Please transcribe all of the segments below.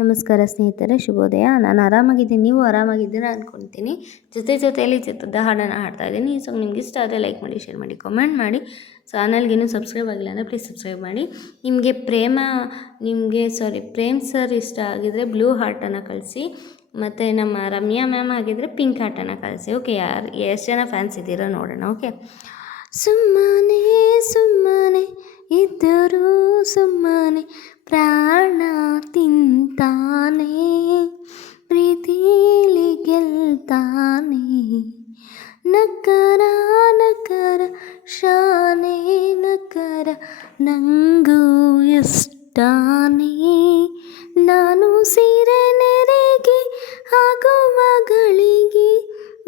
ನಮಸ್ಕಾರ ಸ್ನೇಹಿತರೆ, ಶುಭೋದಯ. ನಾನು ಆರಾಮಾಗಿದ್ದೀನಿ, ನೀವು ಆರಾಮಾಗಿದ್ದೀರಾ ಅಂದ್ಕೊಳ್ತೀನಿ. ಜೊತೆಯಲ್ಲಿ ಚಿತ್ರದ ಹಾಡನ್ನು ಹಾಡ್ತಾ ಇದ್ದೀನಿ. ಸೊ ನಿಮ್ಗೆ ಇಷ್ಟ ಆದರೆ ಲೈಕ್ ಮಾಡಿ, ಶೇರ್ ಮಾಡಿ, ಕಾಮೆಂಟ್ ಮಾಡಿ. ಚಾನಲ್ಗೆ ಇನ್ನೂ ಸಬ್ಸ್ಕ್ರೈಬ್ ಆಗಿಲ್ಲ ಅಂದರೆ ಪ್ಲೀಸ್ ಸಬ್ಸ್ಕ್ರೈಬ್ ಮಾಡಿ. ಪ್ರೇಮ್ ಸರ್ ಇಷ್ಟ ಆಗಿದರೆ ಬ್ಲೂ ಹಾರ್ಟನ್ನು ಕಳಿಸಿ, ಮತ್ತು ನಮ್ಮ ರಮ್ಯಾ ಮ್ಯಾಮ್ ಆಗಿದ್ದರೆ ಪಿಂಕ್ ಹಾರ್ಟನ್ನು ಕಳಿಸಿ. ಓಕೆ, ಎಷ್ಟು ಜನ ಫ್ಯಾನ್ಸ್ ಇದ್ದೀರಾ ನೋಡೋಣ. ಓಕೆ. ಸುಮ್ಮನೆ ಸುಮ್ಮನೆ ಇದ್ದರೂ ಸುಮ್ಮನೆ ಪ್ರಾಣ ತಿಂತಾನೆ, ಪ್ರೀತಿಲಿ ಗೆಲ್ತಾನೆ, ನಕ್ಕರ ನಕ್ಕರ ಶಾನೆ ನಕ್ಕರ ನಂಗೂ ಇಷ್ಟಾನೆ. ನಾನು ಸೀರೆ ನೆರೆಗೆ ಆಗುವ ಗಳಿಗೆ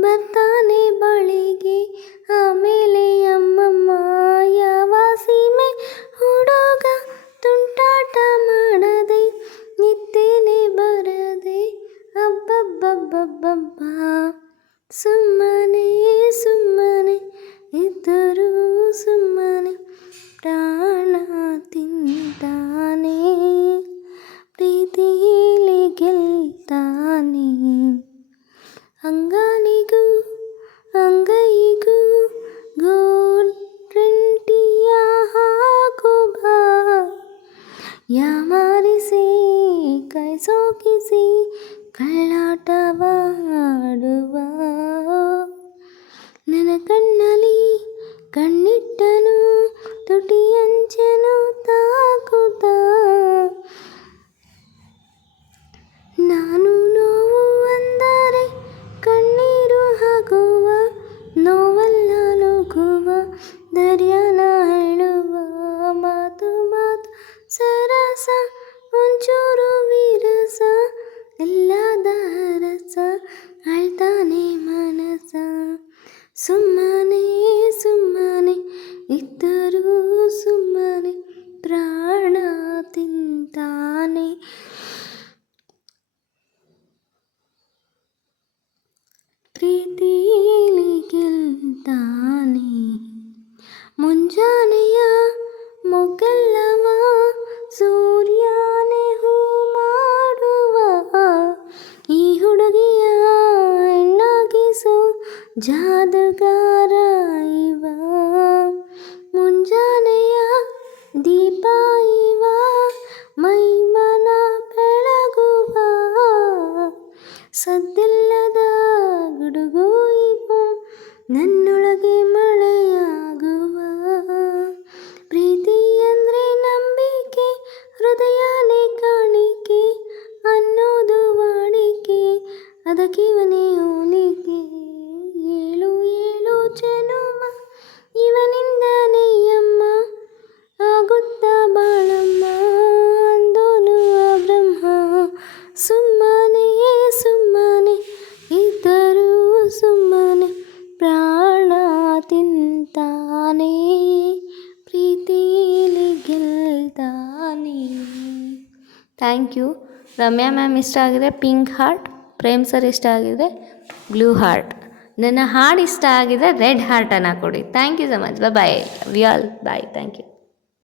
ಬರ್ತಾನೆ ಬಳಿಗೆ, ಆಮೇಲೆ ಅಮ್ಮಮ್ಮ ಯಾವ ಸೀಮೆ ಹುಡುಗ ತುಂಟಾಟ ಮಾಡದೆ ನಿತ್ತೇನೆ ಬರದೆ ಅಬ್ಬಬ್ಬಬ್ಬಬ್ಬಬ್ಬ. ಸುಮ್ಮನೆ ಸುಮ್ಮನೆ ಇದ್ದರೂ ಸುಮ್ಮನೆ ಪ್ರಾಣ ತಿಂತಾನೆ, ಪ್ರೀತಿಲಿ ಗೆಲ್ತಾನೆ. ಅಂಗಾಲಿಗೂ ಅಂಗೈಗೂ ಗೋರಂಟಿಯ ಹಾಕುವ, ಯಾಮಾರಿಸಿ ಕೈ ಸೋಕಿಸಿ ಕಳ್ಳಾಟವಾಡುವ, ನನ್ನ ಕಣ್ಣಲ್ಲಿ ಕಣ್ಣಿಟ್ಟನು ತುಟಿಯಂಚನು ತಾಕುತ್ತ, ನಾನು ನೋವು ಅಂದರೆ ಕಣ್ಣೀರು ಹಾಕುವ, ನೋವಲ್ಲ ನುಗ್ಗುವ ಧೈರ್ಯನ ಹೇಳುವ, ಮಾತು ಮಾತು ಸರಸ ಒಂಚೂರು ವಿರಸ, ಎಲ್ಲದ ರಸ ಅಳ್ತಾನೆ ಮನಸ. ಸುಮ್ಮನೆ ಸುಮ್ಮನೆ ಇದ್ದರೂ ಸುಮ್ಮನೆ ಪ್ರಾಣ ತಿಂತಾನೆ, ಪ್ರೀತಿಲಿ ಗೆಲ್ತಾನೆ. ಮುಂಜಾನೆಯ ಮೊಗ್ಗಲ್ಲವ ಸೂರ್ಯನೇ ಹೂ ಮಾಡುವ, ಈ ಹುಡುಗಿಯ ಹೆಣ್ಣಾಗಿಸು ಜಾದುಗಾರ ಇವ, ಮುಂಜಾನೆಯ ದೀಪ ಇವ ಮೈಮನ ಬೆಳಗುವ, ಸದ್ದಿಲ್ಲದ ಗುಡುಗು ಇವ ನನ್ನೊಳಗೆ ಮಳೆಯಾಗುವ, ಪ್ರೀತಿ ಅಂದರೆ ನಂಬಿಕೆ ಹೃದಯನೇ ಕಾಣಿಕೆ ಅನ್ನೋದು ವಾಡಿಕೆ, ಅದಕ್ಕಿವನೇ ಹೋಲಿಕೆ. ಏಳು ಏಳು ಜನುಮ ಇವನಿಂದನೇ ಅಮ್ಮ ಆಗುತ್ತ ಬಾಳಮ್ಮ ಅಂದೋನು ಆ ಬ್ರಹ್ಮ. ಸುಮ್ಮನೆ ಸುಮ್ಮನೆ ಇದ್ದರೂ ಸುಮ್ಮನೆ ಪ್ರಾಣ ತಿಂತಾನೆ, ಪ್ರೀತಿಲಿ ಗೆಲ್ತಾನೆ. Thank you. ರಮ್ಯಾ ಮ್ಯಾಮ್ ಇಷ್ಟ ಆಗಿದ್ರೆ ಪಿಂಕ್ ಹಾರ್ಟ್, ಪ್ರೇಮ್ ಸರ್ ಇಷ್ಟ ಆಗಿದ್ರೆ ಬ್ಲೂ ಹಾರ್ಟ್, ನನ್ನ ಹಾಡು ಇಷ್ಟ ಆಗಿದ್ರೆ ರೆಡ್ ಹಾರ್ಟನ್ನು ಕೊಡಿ. Thank you so much. Bye. We all bye. Thank you.